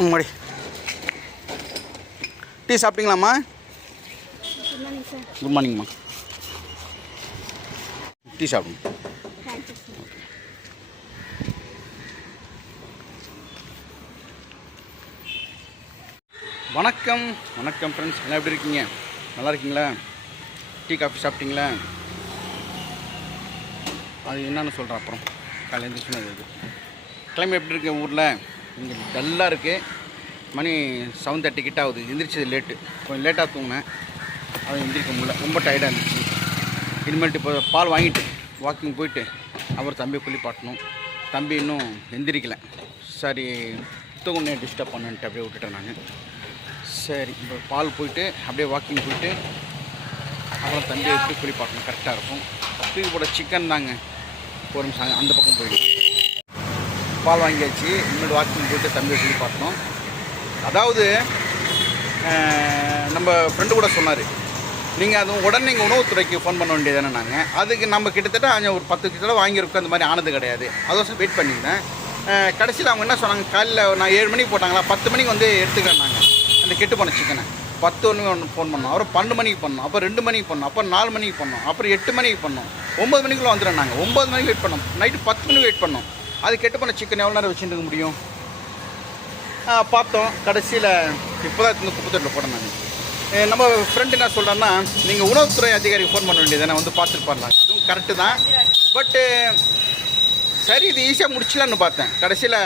அம்மாடி டீ சாப்பிட்டீங்களாம்மா? குட் மார்னிங்மா டீ சாப்பிடும் வணக்கம் வணக்கம் ஃப்ரெண்ட்ஸ் எல்லாம் எப்படி இருக்கீங்க? நல்லா இருக்கீங்களா? டீ காஃபி சாப்பிட்டீங்களா? அது என்னன்னு சொல்கிறேன் அப்புறம். காலையில் சொன்னது அது. கிளைமேட் எப்படி இருக்கு ஊரில்? இங்கே டல்லாக இருக்குது மணி செவன் தேர்ட்டி கிட்ட ஆகுது. எந்திரிச்சது லேட்டு கொஞ்சம் லேட்டாக தூங்கினேன். அது எந்திரிக்க முடியல. ரொம்ப டயர்டாக இருந்துச்சு. இனிமேல்ட்டு இப்போ பால் வாங்கிட்டு வாக்கிங் போயிட்டு அப்புறம் தம்பியை குளிப்பாட்டணும் தம்பி இன்னும் எந்திரிக்கலை. சரி தூங்குனே டிஸ்டர்ப் பண்ணுன்ட்டு அப்படியே விட்டுட்டேன் நான். சரி இப்போ பால் போயிட்டு அப்படியே வாக்கிங் போயிட்டு அப்புறம் தம்பியை விட்டு குளிப்பாட்டணும் கரெக்டாக இருக்கும். தூக்கி போட சிக்கன் தாங்க. ஒரு நிமிஷம் அந்த பக்கம் போயிடும் பால் வாங்கியாச்சு. இனிமேல் வாக்கிங் போயிட்டு தம்பியை பார்த்தோம் அதாவது நம்ம ஃப்ரெண்டு கூட சொன்னார். நீங்கள் அது உடனே நீங்கள் உணவுத்துறைக்கு ஃபோன் பண்ண வேண்டியதானே நாங்கள் அதுக்கு நம்ம கிட்டத்தட்ட அஞ்சு ஒரு பத்து கிட்ட வாங்கியிருக்கோம். அந்த மாதிரி ஆனது கிடையாது. அதோசம் வெயிட் பண்ணியிருந்தேன். கடைசியில் அவங்க என்ன சொன்னாங்க? காலையில் நான் ஏழு மணிக்கு போட்டாங்களா? பத்து மணிக்கு வந்து எடுத்துக்கிறேன் நாங்கள் அந்த கெட்டு போன சிக்கனை பத்து ஒன்று ஒன்று ஃபோன் பண்ணோம். அப்புறம் பன்னெண்டு மணிக்கு பண்ணோம். அப்புறம் ரெண்டு மணிக்கு பண்ணோம். அப்புறம் நாலு மணிக்கு பண்ணோம். அப்புறம் எட்டு மணிக்கு பண்ணோம். ஒம்பது மணிக்குள்ளே வந்துடுறேன் நாங்கள் ஒம்பது மணிக்கு வெயிட் பண்ணோம். நைட்டு பத்து மணிக்கு வெயிட் பண்ணோம். அது கெட்டு போன சிக்கன் எவ்வளோ நேரம் வச்சுட்டு இருக்க முடியும்? பார்த்தோம். கடைசியில் இப்போ தான் இந்த குப்பத்தொட்டில் போட்டேன் நான். நம்ம ஃப்ரெண்டு என்ன சொல்கிறேன்னா நீங்கள் உணவுத்துறை அதிகாரிக்கு ஃபோன் பண்ண வேண்டியது வந்து பார்த்துட்டு அதுவும் கரெக்டு தான். பட்டு சரி இது ஈஸியாக முடிச்சலான்னு பார்த்தேன். கடைசியில்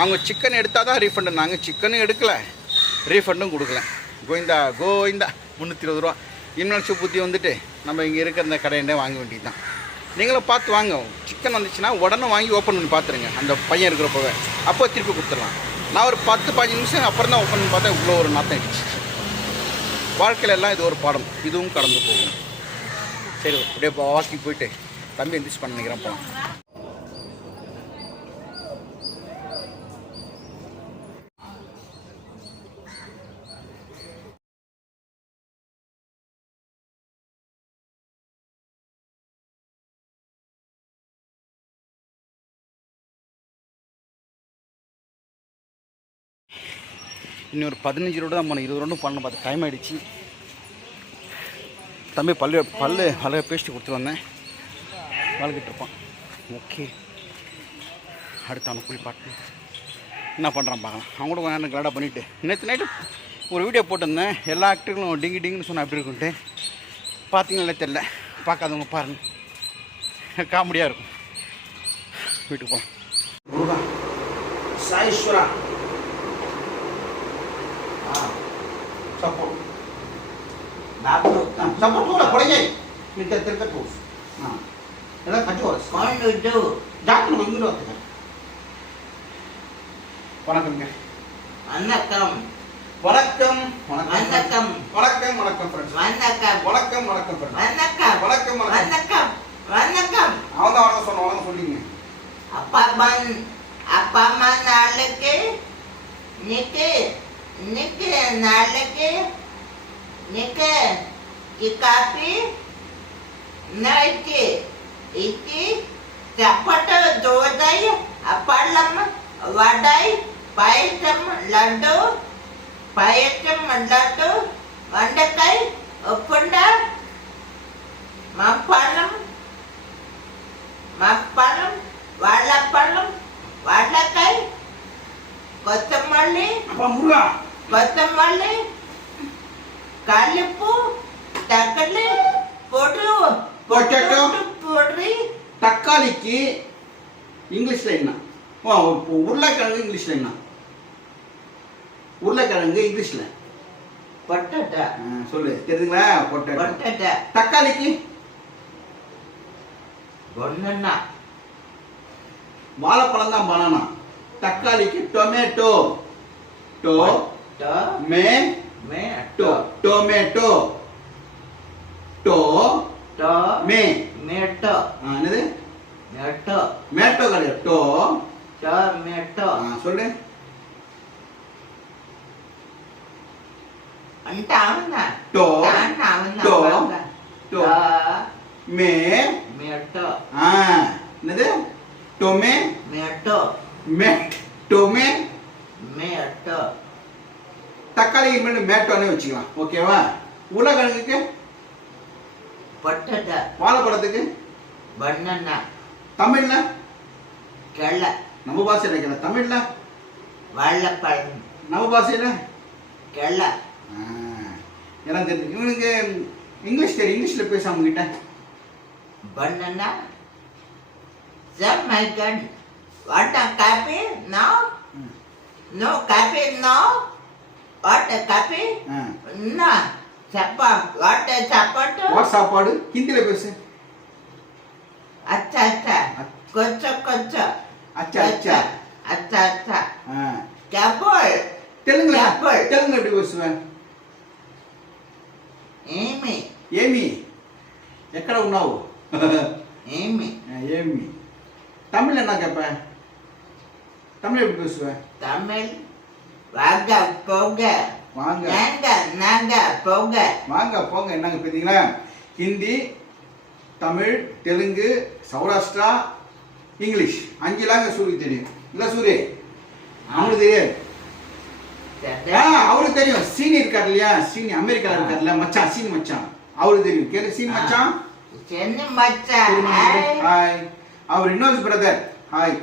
அவங்க சிக்கன் எடுத்தால் தான் ரீஃபண்டு நாங்கள் சிக்கனும் எடுக்கலை. ரீஃபண்டும் கொடுக்கல. கோவிந்தா கோவிந்தா முந்நூற்றி இருபது ரூபா. இன்னொரு புத்தி வந்துட்டு நம்ம இங்கே இருக்கிற இந்த கடையிலே வாங்க வேண்டியது தான் நீங்களும் பார்த்து வாங்க. சிக்கன் வந்துச்சுன்னா உடனே வாங்கி ஓப்பன் பண்ணி பார்த்துருங்க. அந்த பையன் இருக்கிறப்பவே அப்போ திருப்பி கொடுத்துடலாம். நான் ஒரு பத்து பதினஞ்சு நிமிஷம் அப்புறம் தான் ஓப்பன் பண்ணி பார்த்தா இவ்வளோ ஒரு நாத்தம் ஆகிடுச்சு வாழ்க்கையில எல்லாம் இது ஒரு பாடம். இதுவும் கடந்து போகும். சரி அப்படியே வாக்கி போயிட்டு தம்பி எந்திரிச்சு பண்ண நினைக்கிறேன் போகலாம் இன்னும் ஒரு பதினஞ்சு ரோடு தான் போனோம் இருபது ரவுண்டும் பண்ணணும் பார்த்து டைம் ஆகிடுச்சு தம்பி பல்லு பல்லு அழகாக பேஸ்ட்டு கொடுத்து வந்தேன். வாழ்கிட்டு இருப்பான். ஓகே அடுத்து அவனை குளிப்பாட்டு என்ன பண்ணுறான் பார்க்கலாம். அவங்க கூட கொஞ்சம் நேரம் கிளாடாக பண்ணிவிட்டு நேற்று நைட்டு ஒரு வீடியோ போட்டிருந்தேன். எல்லா ஆக்டர்களும் டிங்கி டிங்குன்னு சொன்னால் அப்படி இருக்குன்ட்டு பார்த்தீங்களே தெரில பார்க்காதவங்க பாருங்கள் காமெடியாக இருக்கும். வீட்டுக்கு போகலாம் Muruga Saieshwara सपोर्ट सपोर्ट थोड़ा पड़ जाए नहीं तो तेरे का तो हाँ ಎಲ್ಲ ಕಚ್ಚು ಹೊರಸ್ ಕೊಂಡು ಡಾಕ್ಟರ್ ಬಂದಿರೋ ಅಂತ வணக்கம்ங்க வணக்கம் வணக்கம் வணக்கம் வணக்கம் வணக்கம் வணக்கம் ஃப்ரெண்ட்ஸ் வணக்கம் வணக்கம் வணக்கம் ஃப்ரெண்ட்ஸ் வணக்கம் வணக்கம் வணக்கம் வணக்கம் வணக்கம் அவன் தான் வணக்கம் சொன்ன வணக்கம் சொல்லிங்க அப்பா அம்மா அப்பா அம்மா நாளைக்கு நிக்கு నిక్ నాళ్ళకి నిక్ ఈ కాఫీ నైకి ఇచ్చి చప్పట దోదయ్ అప్పళ్ళం వడయ్ పాయసం లడ్డు పాయసం లడ్డు వండకాయ ఉప్పుండ మప్పలం మప్పలం వాళ్ళప్పలం వాళ్ళకాయ కొత్తమల్లి கொத்தமல்லி கல்லுப்பு தக்காளி போட்டு பொட்டேட்டோ போட்டு தக்காளிக்கு இங்கிலீஷில் என்ன? உருளைக்கிழங்கு இங்கிலீஷில் என்ன? உருளைக்கிழங்கு இங்கிலீஷில். பொட்டேட்டோ. சொல்லு தெரியுதுங்களா? பொட்டேட்டோ. பொட்டேட்டோ. தக்காளிக்கு? பனானா வாழைப்பழம் தான் பனானா தக்காளிக்கு டொமேட்டோ டோ મે મેટો ટોમેટો ટો ટ મે મેટ હા என்னது மெட்ட மேட்டோ கிடையாது டோ ட மெட்ட ஆ சொல்லு அண்ட அவன டோ அண்ட அவன டோ டோ மே மெட்ட ஆ என்னது டோமே மெட்டோ மெட் டோமே மெட்ட தக்காளி இனிமேல் மேட்டோன்னு வச்சுக்கலாம். ஓகேவா? உருளைக்கிழங்குக்கு? பொட்டட்டோ. வாழைப்பழத்துக்கு? பனானா தமிழ்ல? கெளை நம்ம பாஷையில் வைக்கல தமிழ்ல? வாழைப்பழம் நம்ம பாஷையில்? கெளை ஆ, எல்லாம் தெரிஞ்சு இவனுக்கு இங்கிலீஷ் தெரியும். இங்கிலீஷில் பேச அவங்க கிட்ட. banana. Sir, my God. What a coffee? No? No coffee? No? What a coffee? Ah. No. Chappa. What a chapatu? What சாப்பாடு ஹிந்தியில் பேசு Acha acha. Kocha kocha. அச்சா அச்சா Acha acha. ஆ. Kabul. தெலுங்குல Apple. தெலுங்கு எப்படி பேசுவேன் Amy. ఏమి ఎక్కడ ఉన్నావు Amy. ఏమి தமிழ் என்ன கேட்பேன் தமிழ் எப்படி பேசுவேன் Tamil. Vaga poga. வாங்க. Nanga naga poga. வாங்க போங்க. என்னங்க பார்த்தீங்களா? ஹிந்தி தமிழ் தெலுங்கு சௌராஷ்டிரா இங்கிலீஷ். அஞ்சு லாங்குவேஜ் சூரிய தெரியும். இல்லை சூரிய? அவனுக்கு தெரியாது. அவருக்கு தெரியும். சீனி இருக்காரு இல்லையா? சீனி அமெரிக்கால இருக்காருல்ல மச்சான் சீனி மச்சான். அவருக்கு தெரியும். கேளு சீனி மச்சான். மச்சான். ஹாய். அவர் இன்னொரு பிரதர் ஹாய்.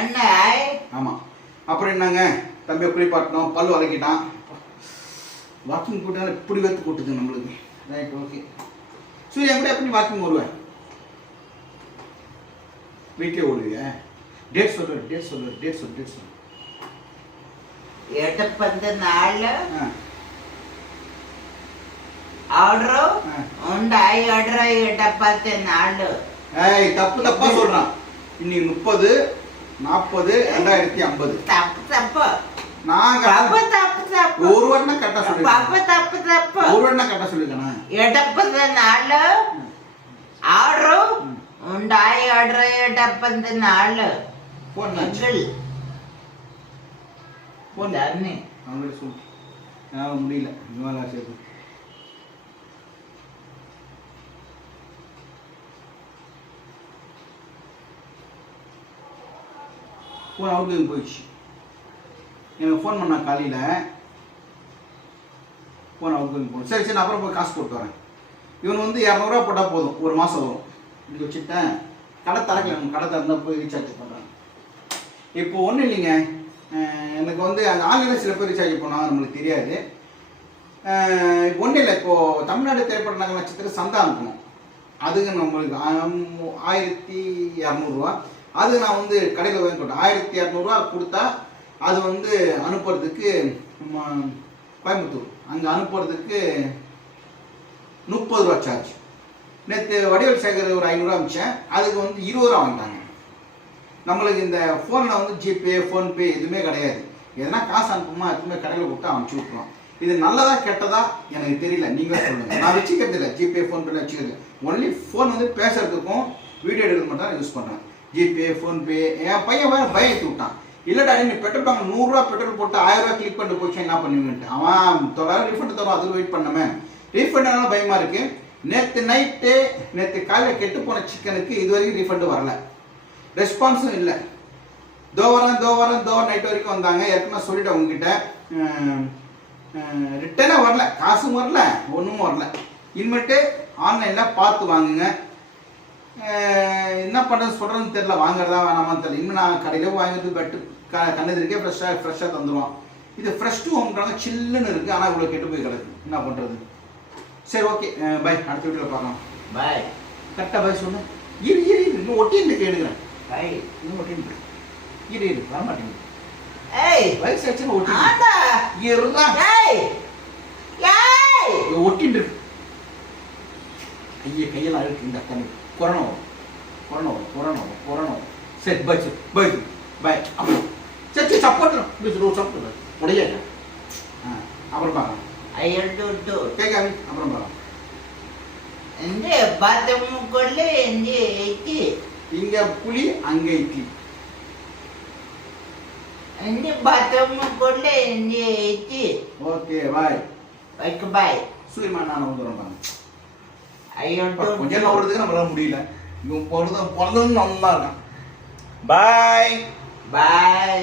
என்ன ஆமாம் அப்புறம் என்னங்க? தம்பியை குளிப்பாட்டினோம் பல் வளைக்கிட்டான் வாக்கிங் கூட்டினால இப்படி வைத்து கூட்டுது நம்மளுக்கு. ரைட் ஓகே சூர்யா கூட எப்படி வாக்கிங் வருவேன் வீட்டிலே ஓடுவியா? டேட் சொல்ற டேட் சொல்ற டேட் சொல் டேட் சொல் எடப்பந்த நாள்? ஆர்டர் உண்டாய் ஆர்டர் எடப்பத்து நாள். ஏய் தப்பு தப்பா சொல்றான். இன்னைக்கு முப்பது நாற்பது ரெண்டாயிரத்தி ஐம்பது. தப்பு தப்பு. நான் அப்ப தப்பு தப்பு. ஒரு வண்ணம் கட்ட சொல்லி அப்ப தப்பு தப்பு. ஒரு வண்ணம் கட்ட சொல்லிக்கணும் எடப்பது நாலு ஆறு முடியல. போயிடுச்சு. எனக்கு ஃபோன் பண்ண காலையில். ஃபோன் அவுட்டு போகணும் சரி சரி நான் அப்புறம் போய் காசு போட்டு வரேன். இவன் வந்து இரநூறுவா போட்டால் போதும். ஒரு மாதம் வரும். இங்கே வச்சுட்டேன் கடை திறக்கல. நம்ம கடை திறந்தால் போய் ரீசார்ஜ் பண்ணுறேன் இப்போ ஒன்றும் இல்லைங்க. எனக்கு வந்து அந்த ஆன்லைனில் சில பேர் ரீசார்ஜ் பண்ணால் நம்மளுக்கு தெரியாது. ஒன்றும் இல்லை. இப்போது தமிழ்நாடு திரைப்பட நகர நட்சத்திரம் சந்தா அனுப்பணும். அதுக்கு நம்மளுக்கு ஆயிரத்தி இரநூறுவா. அது நான் வந்து கடையில் வாங்கி கொடுத்தேன். ஆயிரத்தி இரநூறுவா கொடுத்தா அது வந்து அனுப்புறதுக்கு கோயம்புத்தூர். அங்கே அனுப்புறதுக்கு முப்பது ரூபா சார்ஜ் நேற்று வடிவல் சேகர் ஒரு ஐநூறுரூவா அமிச்சேன் அதுக்கு வந்து இருபது ரூபா வாங்கிட்டாங்க. நம்மளுக்கு இந்த ஃபோனில் வந்து ஜிபே ஃபோன்பே எதுவுமே கிடையாது. எதனா காசு அனுப்புமா எதுவுமே கடையில் கொடுத்து அனுப்பிச்சி விட்ருவோம் இது நல்லதா கெட்டதா? எனக்கு தெரியல. நீங்களே சொல்லுங்கள் நான் வச்சுக்கிறது இல்லை ஜிபே ஃபோன்பேல வச்சுக்கிறது. ஒன்லி ஃபோன் வந்து பேசுறதுக்கும் வீடியோ எடுக்கிறது மட்டும் தான் யூஸ் பண்ணுறேன் ஜிபே ஃபோன்பே என் பையன் வேறு பயம் ஏற்றி விட்டான். இல்லைடா நீ பெட்ரோல் பங்க் நூறுரூவா பெட்ரோல் போட்டு ஆயிரம் ரூபா கிளிக் பண்ணிட்டு போச்சு என்ன பண்ணுவீங்கன்ட்டு அவன் தொள்ளாயிரம் ரீஃபண்ட் தரும் அதுக்கு வெயிட் பண்ணமே ரீஃபண்ட் ஆனாலும் பயமாக இருக்குது நேற்று நைட்டு நேற்று காலையில் கெட்டு போன சிக்கனுக்கு இது வரைக்கும் ரீஃபண்டு வரல. ரெஸ்பான்ஸும் இல்லை. தோ வரேன் தோ வரேன் தோ நைட் வரைக்கும் வந்தாங்க. ஏற்கனவே சொல்லிட்டேன் உங்ககிட்ட ரிட்டனே வரல. காசும் வரல ஒன்றும் வரல. இனிமேட்டு ஆன்லைனில் பார்த்து வாங்குங்க. என்ன பண்ணுறது சொல்கிறேன்னு தெரில வாங்குறதா வேணாமான்னு தெரியல. இன்னும் நான் கடையில் வாங்குறது பெட்டு க கண்ணெதிரிக்கே ஃப்ரெஷ்ஷாக ஃப்ரெஷ்ஷாக தந்துடுவோம் இது ஃப்ரெஷ் டூ ஹோம்ன்றாங்க சில்லுன்னு இருக்குது ஆனால் இவ்வளோ கெட்டு போய் கிடக்கு. என்ன பண்ணுறது சரி ஓகே பை அடுத்த வீட்டில் பார்க்கலாம். பாய் கரெக்டாக பாய் சொல்லு. இரு இரு இன்னும் ஒட்டின்னு கேடுக்கிறேன் பை இன்னும் ஒட்டின்னு இரு. இரு வர மாட்டேங்குது ஏய். வயசு ஆச்சுன்னு ஒட்டி இருடா. ஏய். ஏய். ஒட்டின்னு இருக்கு கையெல்லாம் இருக்கு இந்த தண்ணி கொரோனா கொரோனா கொரோனா கொரோனா சரி பச்சு பச்சு பை அப்போ சரி சரி சப்போட்டுறோம் பிடிச்சிடும் சப்போட்டுறோம் முடியாது ஆ அப்புறம் பார்க்கலாம் கேட்காது அப்புறம் பார்க்கலாம் இந்த பாத்ரூம் கொள்ள இந்த இட்லி இங்க புளி அங்க இட்லி இந்த பாத்ரூம் கொள்ள இந்த இட்லி ஓகே பாய் வைக்க பாய் சூரியமா நான் வந்துடுறேன் பாருங்க கொஞ்சம் நோடுறதுக்கு நம்மளால முடியல. இவன் பிறந்த பிறந்தவன் நல்லா இருக்கான். பாய் பாய்